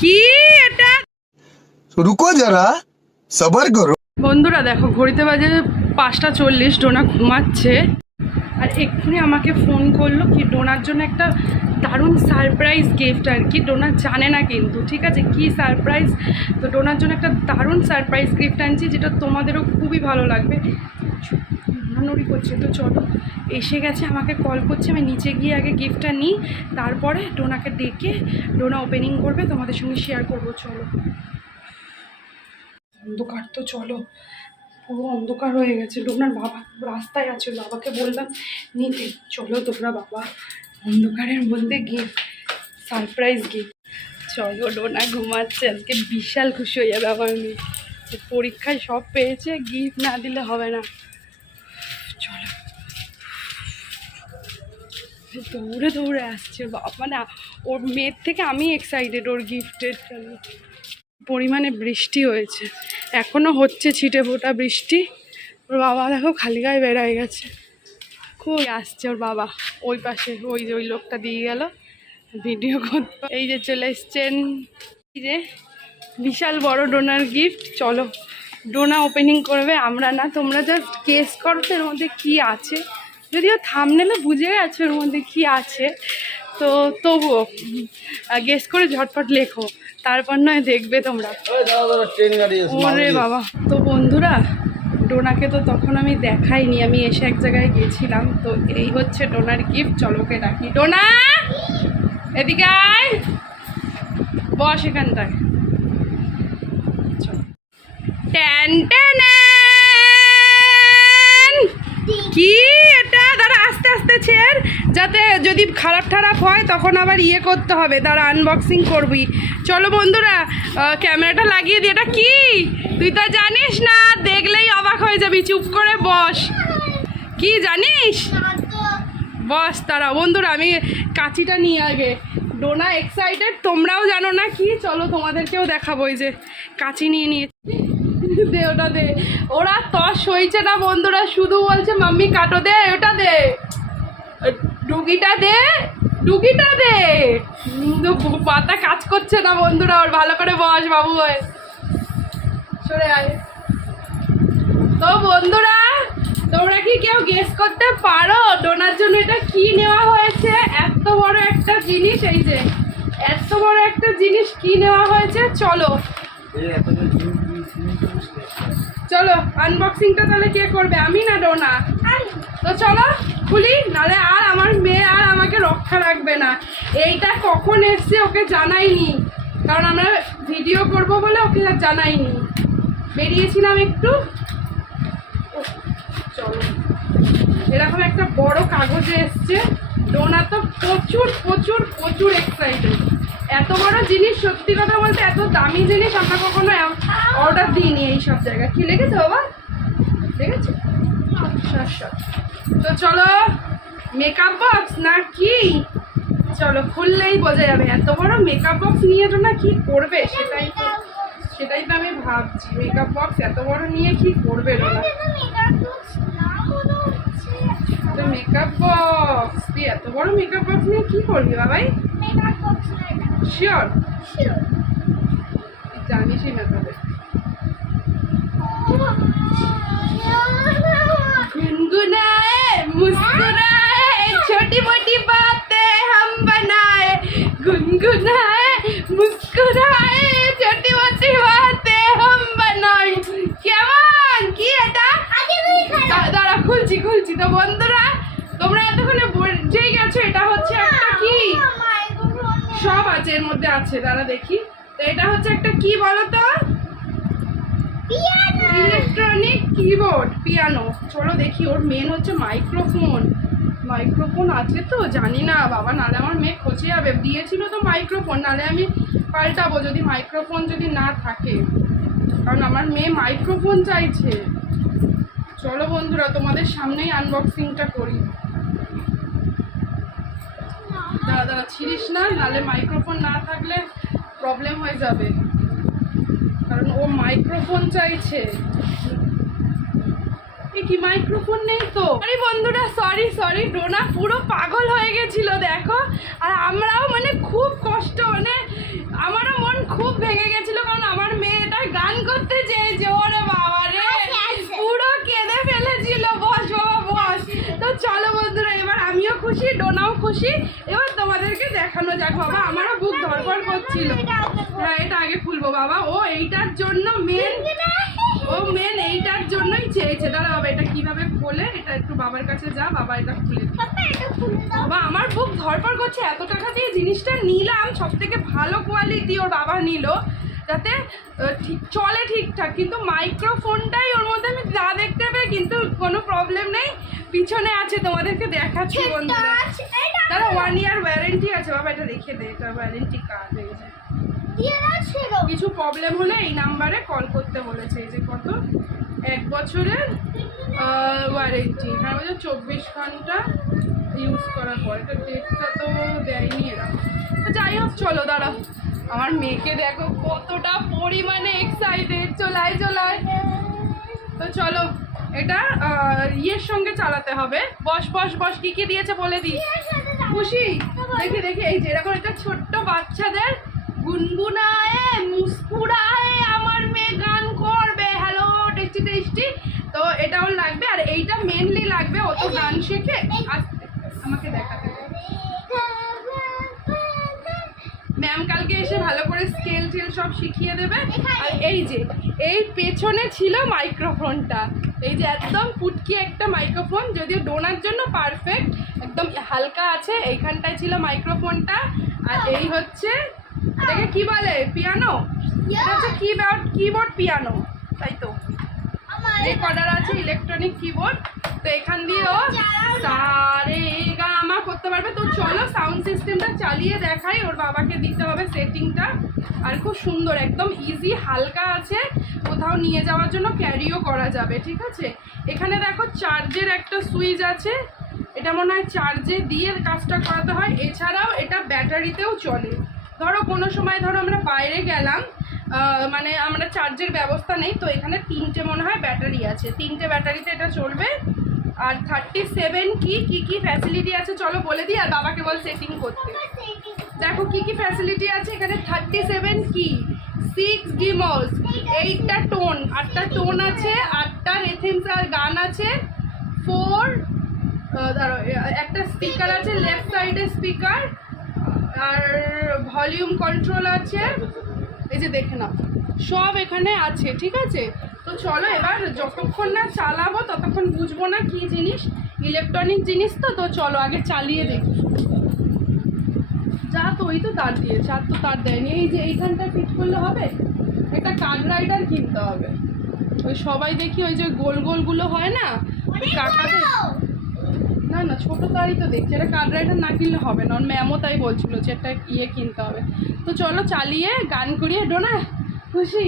কি এটা? রুকো যারা, সবার করো। বন্ধুরা দেখো, ঘড়িতে বাজে 5:40, ডোনা ঘুমাচ্ছে। আর এক্ষুনি আমাকে ফোন করলো কি ডোনার জন্য একটা দারুণ সারপ্রাইজ গিফট আর কি। ডোনা জানে না কিন্তু, ঠিক আছে, কি সারপ্রাইজ। তো ডোনার জন্য একটা দারুণ সারপ্রাইজ গিফট আনছি, যেটা তোমাদেরও খুবই ভালো লাগবে। নড়ি করছে, তো চলো, এসে গেছে, আমাকে কল করছে। আমি নিচে গিয়ে আগে গিফটটা নিই, তারপরে ডোনাকে ডেকে ডোনা ওপেনিং করবে, তোমাদের সঙ্গে শেয়ার করবো। চলো, অন্ধকার তো, চলো, পুরো অন্ধকার হয়ে গেছে। ডোনার বাবা রাস্তায় আছে, বাবাকে বললাম নিতে, চলো তোমরা বাবা, অন্ধকারের মধ্যে গিফট, সারপ্রাইজ গিফট। চলো, ডোনা ঘুমাচ্ছে, আজকে বিশাল খুশি হয়ে যাবে আমার মেয়ে। পরীক্ষায় সব পেয়েছে, গিফট না দিলে হবে না। চলো, দৌড়ে দৌড়ে আসছে বাবা, মানে ওর মেয়ের থেকে আমি এক্সাইটেড ওর গিফটের জন্য। পরিমাণে বৃষ্টি হয়েছে, এখনও হচ্ছে ছিটে ফোটা বৃষ্টি। ওর বাবা দেখো খালি গায়ে বেড়ায় গেছে, খুব আসছে ওর বাবা। ওই পাশে ওই যে ওই লোকটা দিয়ে গেল ভিডিও করতে। এই যে চলে এসছেন, এই যে বিশাল বড় ডোনার গিফট। চলো, ডোনা ওপেনিং করবে, আমরা না। তোমরা জাস্ট গেস করো এর মধ্যে কী আছে। যদিও থাম্বনেলে বুঝে গেছো এর মধ্যে কী আছে, তো তবুও গেস করে ঝটপট লেখো, তারপর নয় দেখবে তোমরা। ওরে বাবা, তো বন্ধুরা ডোনাকে তো তখন আমি দেখাইনি, আমি এসে এক জায়গায় গেছিলাম। তো এই হচ্ছে ডোনার গিফট। চলো, ওকে ডাকি। ডোনা, এদিকে আয়, বস এখানটায়। কি এটা? দাঁড়া, আস্তে আস্তে ছেড়, যাতে যদি খারাপ খারাপ হয় তখন আবার ইয়ে করতে হবে। দাঁড়া, আনবক্সিং করবি। চলো বন্ধুরা, ক্যামেরাটা লাগিয়ে দিই। এটা কি তুই তো জানিস না, দেখলেই অবাক হয়ে যাবি। চুপ করে বস, কি জানিস? বস। তারা বন্ধুরা, আমি কাঁচিটা নিই আগে। ডোনা এক্সাইটেড, তোমরাও জানো না কি। চলো, তোমাদেরকেও দেখাবো। এই যে কাঁচি নিয়ে নিয়েছি, দে ওটা দে। ওরা তস সইছে না বন্ধুরা, শুধু বলছে মাম্মি কাটো, দে ওটা দে, ডুগিটা দে, ডুগিটা দে। পাতা কাজ করছে না বন্ধুরা ওর। ভালো করে বস বাবু, হয়ে সরে আয়। তো বন্ধুরা, তোমরা কি কেউ গেস করতে পারো ডোনার জন্য এটা কি নেওয়া হয়েছে? এত বড় একটা জিনিস, এই যে এত বড় একটা জিনিস কি নেওয়া হয়েছে। চলো চলো, আনবক্সিংটা তাহলে কে করবে, আমি না ডোনা? তো চলো খুলি, নালে আর আমার মেয়ে আর আমাকে রক্ষা রাখবে না। এইটা কখন এসছে ওকে জানাইনি, কারণ আমরা ভিডিও করব বলে ওকে আর জানাইনি। বেরিয়েছিলাম একটু। চলো, এরকম একটা বড় কাগজে এসছে। ডোনা তো প্রচুর প্রচুর প্রচুর এক্সাইটেড। এত বড় জিনিস, সত্যি কথা বলতে এত দামি জিনিস আমরা কখনো অর্ডার দিইনি এই সব জায়গায়। কি লেগেছে বাবা? লেগেছে? আচ্ছা, তো চলো, মেকআপ বক্স না কি? চলো, খুললেই বোঝা যাবে। এত বড় মেকআপ বক্স নিয়ে তো না কি করবে, সেটাই তো আমি ভাবছি। মেকআপ বক্স এত বড় নিয়ে কি করবে ডোনা? মেকআপ বক্স, তুই এত বড় মেকআপ বক্স নিয়ে কি করবি বাবাই? শিওর? জানিসই না তবে। गुनगुनाए मुस्कुराए छोटी मोटी बातें हम बनाए, गुनगुनाए मुस्कुराए छोटी मोटी बातें हम बनाए। কেমন কি এটা? দাঁড়া, খুলছি। তো বন্ধুরা, তোমরা এতক্ষণে বুঝেই গেছো এটা হচ্ছে একটা কি। সব আছে এর মধ্যে, আছে, দাঁড়া দেখি। তো এটা হচ্ছে একটা কি বলো তো? Electronic keyboard, piano. চলো দেখি। ওর মেন হচ্ছে মাইক্রোফোন আছে তো, জানি না বাবা, নালে আমার মেয়ে খোঁজে যাবে। দিয়েছিল তো মাইক্রোফোন, নালে আমি পাল্টাবো যদি মাইক্রোফোন যদি না থাকে, কারণ আমার মেয়ে মাইক্রোফোন চাইছে। চলো বন্ধুরা, তোমাদের সামনেই আনবক্সিংটা করি। দাঁড়া, ছিড়িস না, নালে মাইক্রোফোন না থাকলে প্রবলেম হয়ে যাবে, কারণ ও মাইক্রোফোন চাইছে। কি মাইক্রোফোন নেই তো? আরে বন্ধুরা, সরি, ডোনা পুরো পাগল হয়ে গেছিল। দেখো, করতে চেয়েছে, ওরে বাবা রে পুরো কেঁদে ফেলেছিল। বস বাবা বস। তো চলো বন্ধুরা, এবার আমিও খুশি, ডোনাও খুশি। এবার তোমাদেরকে দেখানো যাক। বাবা আমারও বুক ধড়ফড় করছিল। হ্যাঁ এটা আগে খুলবো বাবা। ও এইটার জন্য মেন এইটার জন্যই চেয়েছে। দাঁড়া বাবা, এটা কিভাবে খোলে, এটা একটু বাবার কাছে যা, বাবা এটা খুলে দিই। বাবা আমার বুক ধড়ফড় করছে, এত টাকা দিয়ে জিনিসটা নিলাম, সব থেকে ভালো কোয়ালিটি ওর বাবা নিল, যাতে ঠিক চলে ঠিকঠাক। কিন্তু মাইক্রোফোনটাই ওর মধ্যে আমি যা দেখতে পাই, কিন্তু কোনো প্রবলেম নেই। পিছনে আছে, তোমাদেরকে দেখাচ্ছি বন্ধুরা। দাদা 1 ইয়ার ওয়ারেন্টি আছে বাবা, এটা রেখে দে, এটা ওয়ারেন্টি কার্ড। এই যে কিছু প্রবলেম হলে এই নাম্বারে কল করতে বলেছে। এই যে কত, 1 বছরের ওয়ারেন্টি, এখানে বলছে 24 ঘন্টা ইউজ করার পর। এটা ডেটটা তো দেয়নি এরা। যাই হোক চলো দাঁড়াও, আমার মেয়েকে দেখো কতটা পরিমাণে এক্সাইটেড। চলাই তো চলো, এটা ইয়ের সঙ্গে চালাতে হবে। বস বস বস, কি কি দিয়েছে বলে দিই। খুশি দেখি এই যে এরকম একটা ছোট্ট বাচ্চাদের গুনগুনায়ে মুস্কুরায়ে আমার মেয়ে গান করবে, হ্যালো টেস্টি টেস্টি। তো এটাও লাগবে, আর এইটা মেনলি লাগবে, ও তো গান শেখে। আমাকে দেখাতে ম্যাম কালকে এসে ভালো করে স্কেল টেল সব শিখিয়ে দেবে। আর এই যে এই পেছনে ছিল মাইক্রোফোনটা, এই যে একদম পুটকি একটা মাইক্রোফোন, যদিও ডোনার জন্য পারফেক্ট, একদম হালকা আছে। এইখানটায় ছিল মাইক্রোফোনটা। আর এই হচ্ছে, এটাকে কি বলে, পিয়ানো। এটা হচ্ছে কিবোর্ড পিয়ানো, তাই তো। রেকর্ডার আছে, ইলেকট্রনিক কিবোর্ড। তো এখান দিয়েও সারে গা মা করতে পারবে। তো চলো সাউন্ড সিস্টেমটা চালিয়ে দেখাই। ওর বাবাকে দিতে হবে সেটিংটা। আর খুব সুন্দর, একদম ইজি, হালকা আছে, কোথাও নিয়ে যাওয়ার জন্য ক্যারিও করা যাবে। ঠিক আছে, এখানে দেখো চার্জের একটা সুইচ আছে, এটা মনে হয় চার্জে দিয়ে কাজটা করাতে হয়। এছাড়াও এটা ব্যাটারিতেও চলে। ধরো কোনো সময় ধরো আমরা বাইরে গেলাম, মানে আমরা চার্জের ব্যবস্থা নেই, তো এখানে 3টে মনে হয় ব্যাটারি আছে, 3টে ব্যাটারিতে এটা চলবে। আর 37 কি ফ্যাসিলিটি আছে চলো বলে দিই, আর বাবাকে বল সেটিং করতে। দেখো কি ফ্যাসিলিটি আছে এখানে। 37 কি, 6 ডিমোস, 8টা টোন, 8টা টোন আছে, 8টা রেথিমস আর গান আছে, 4 ধরো একটা স্পিকার আছে, লেফট সাইডে স্পিকার, আর ভলিউম কন্ট্রোল আছে। এই যে দেখে নাও, সব এখানে আছে। ঠিক আছে, তো চলো এবার যতক্ষণ না চালাবো ততক্ষণ বুঝবো না কি জিনিস, ইলেকট্রনিক জিনিস। তো চলো আগে চালিয়ে দেখি। যা তো ওই তো তার দিয়েছে, আর তো তার দেয়নি। এই যে এইখানটা ফিট করলে হবে। একটা কার্ড রাইডার কিনতে হবে। ওই সবাই দেখি ওই যে গোল গোলগুলো হয় না, ওই কাকাদের। না ছোটো তারই তো দেখছি, এটা কার্ড রাইডার না কিনলে হবে না। ওর ম্যামও তাই বলছিল যে একটা কিনতে হবে। তো চলো চালিয়ে গান করিয়ে। ডোনা খুশি,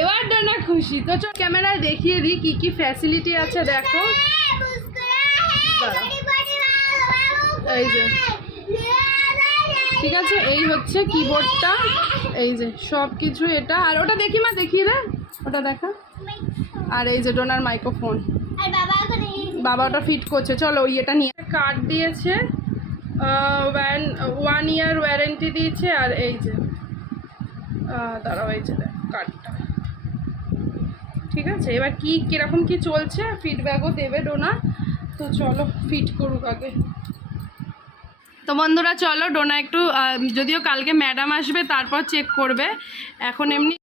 এবার ডোনা খুশি। তো চল ক্যামেরায় দেখিয়ে দিই কি ফ্যাসিলিটি আছে। দেখো এই যে, ঠিক আছে, এই হচ্ছে কিবোর্ডটা, এই যে সব কিছু এটা। আর ওটা দেখি মা, দেখিয়ে দে, ওটা দেখা। আর এই যে ডোনার মাইক্রোফোন, বাবা ওটা ফিট করছে। চলো এটা নিয়ে কার্ড দিয়েছে, 1 ইয়ার ওয়ারেন্টি দিয়েছে। আর এই যে দাঁড়াও, এই যে কার্ডটা। ঠিক আছে, এবার কিরকম কি চলছে ফিডব্যাকও দেবে ডোনা। তো চলো ফিট করুক আগে। তো বন্ধুরা চলো, ডোনা একটু, যদিও কালকে ম্যাডাম আসবে তারপর চেক করবে, এখন এমনি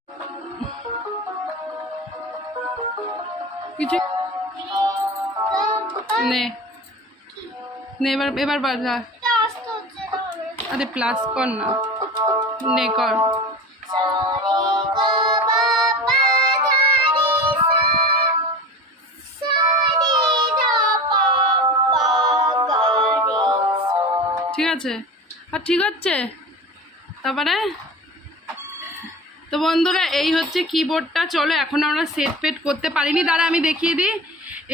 কিছু নে এবার বাজা। আরে প্লাস কর না, নে কর। ঠিক আছে, আর ঠিক হচ্ছে। তারপরে তো বন্ধুরা এই হচ্ছে কিবোর্ডটা। চলো এখন আমরা সেট পেট করতে পারিনি, দাঁড়া আমি দেখিয়ে দিই।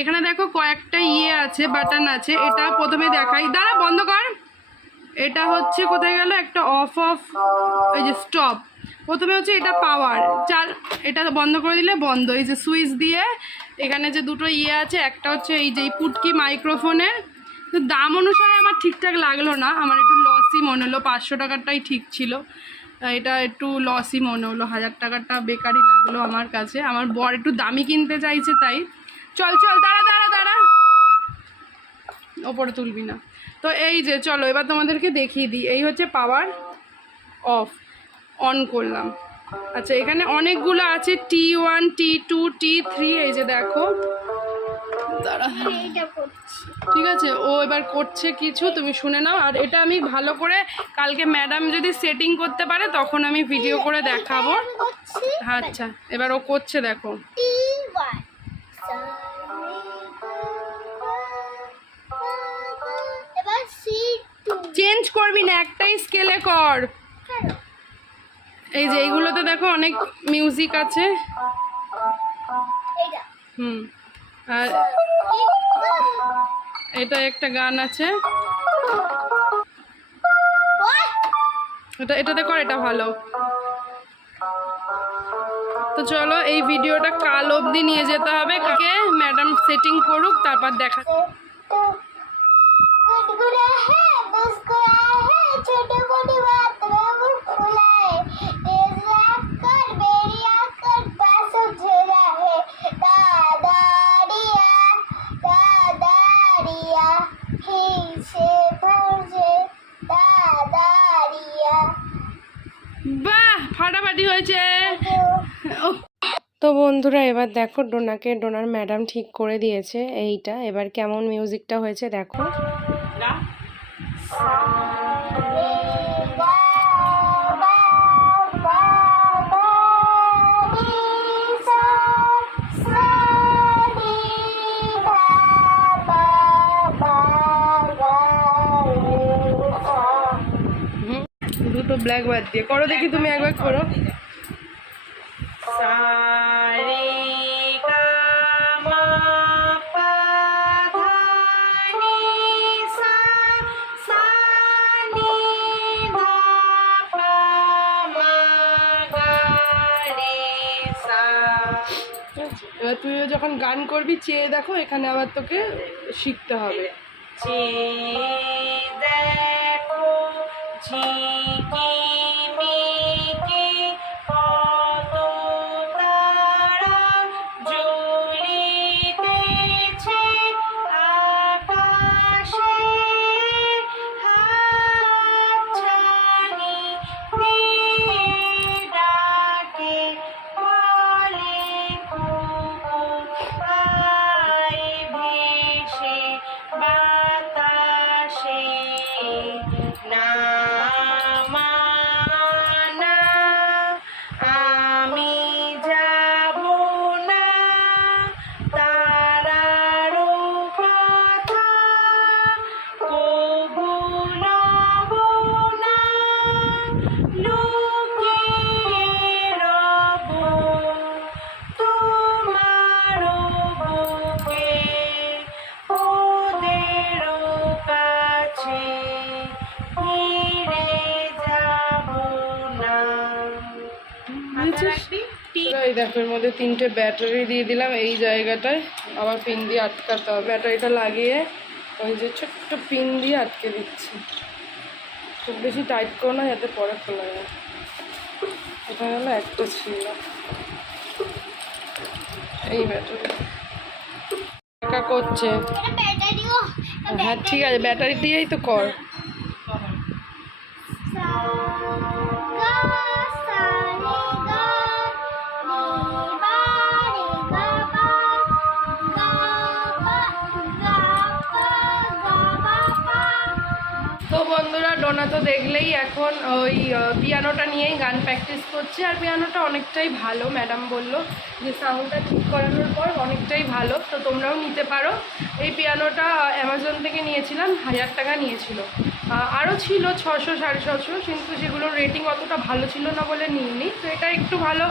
এখানে দেখো কয়েকটা আছে, বাটন আছে। এটা প্রথমে দেখাই, দাঁড়া বন্ধ কর। এটা হচ্ছে কোথায় গেল, একটা অফ, এই যে স্টপ। প্রথমে হচ্ছে এটা পাওয়ার, এটা বন্ধ করে দিলে বন্ধ। এই যে সুইচ দিয়ে এখানে যে দুটো আছে, একটা হচ্ছে এই যে পুটকি মাইক্রোফোনের। দাম অনুসারে আমার ঠিকঠাক লাগলো না, আমার একটু লসই মনে হলো, 500 টাকারটাই ঠিক ছিল। এটা একটু লসই মনে হলো, 1000 টাকাটা বেকারই লাগলো আমার কাছে। আমার বর একটু দামি কিনতে চাইছে তাই। চল চল, দাঁড়া দাঁড়া দাঁড়া, ওপরে তুলবি না। তো এই যে চলো এবার তোমাদেরকে দেখিয়ে দিই। এই হচ্ছে পাওয়ার অফ, অন করলাম। আচ্ছা এখানে অনেকগুলো আছে, T1 T2 T3, এই যে দেখো। দাঁড়া, ঠিক আছে, ও এবার করছে কিছু, তুমি শুনে নাও। আর এটা আমি ভালো করে কালকে ম্যাডাম যদি সেটিং করতে পারে তখন আমি ভিডিও করে দেখাবো। আচ্ছা এবার ও করছে দেখো। চেঞ্জ করবি না, একটাই স্কেলে কর। এই যে এইগুলোতে দেখো অনেক মিউজিক আছে। আর এটা একটা গান আছে, এটাতে কর, এটা ভালো। তো চলো এই ভিডিওটা কাল অবধি নিয়ে যেতে হবে, কাকে ম্যাডাম সেটিং করুক তারপর দেখা। বাহ, ফাটাফাটি হয়েছে। তো বন্ধুরা এবার দেখো ডোনার ম্যাডাম ঠিক করে দিয়েছে এইটা। এবার কেমন মিউজিকটা হয়েছে দেখো। দুটো ব্ল্যাক বাদ দিয়ে করো দেখি, তুমি একবার করো। এবার তুইও যখন গান করবি চেয়ে দেখো, এখানে আবার তোকে শিখতে হবে। দেখো ঝিকিমিকি কত তারা জ্বলিতেছে আকাশে, হাতছানি দিয়ে ডাকে বলে কুকুর ভেসে বাতাসে। না মানা আমি যাব না, তারারও কথা কবু লব না, লুকিয়ে রব তোমারও বুকে, ওদেরও কাছে ফিরে যাব না। এই দেখো এর মধ্যে 3টে ব্যাটারি দিয়ে দিলাম এই জায়গাটায়, আবার পিন দিয়ে আটকাতে হবে। ব্যাটারিটা লাগিয়ে ওই যে ছোট্ট পিন দিয়ে আটকে দিচ্ছি, খুব বেশি টাইট করো না যাতে পরে খোলা যায়। এটা হলো একটা ছিল এই ব্যাটারি একা করছে। হ্যাঁ ঠিক আছে, ব্যাটারি দিয়েই তো কর। তো বন্ধুরা ডোনা তো দেখলেই এখন ওই পিয়ানোটা নিয়েই গান প্র্যাকটিস করছে। আর পিয়ানোটা অনেকটাই ভালো, ম্যাডাম বলল যে সাউন্ডটা ঠিক করানোর পর অনেকটাই ভালো, তো তোমরাও নিতে পারো। এই পিয়ানোটা অ্যামাজন থেকে নিয়েছিলাম, 1000 টাকা নিয়েছিল। আরও ছিল 600 650, কিন্তু সেগুলোর রেটিং অতটা ভালো ছিল না বলে নিইনি। তো এটা একটু ভালো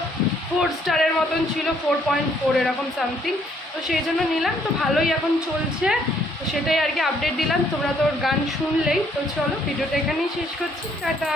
4 স্টারের মতন ছিল, 4.4 এরকম সামথিং, তো সেই জন্য নিলাম। তো ভালোই এখন চলছে, তো সেটাই আর কি আপডেট দিলাম। তোমরা তো গান শুনলেই। তো চলো ভিডিওটা এখানেই শেষ করছি, টাটা।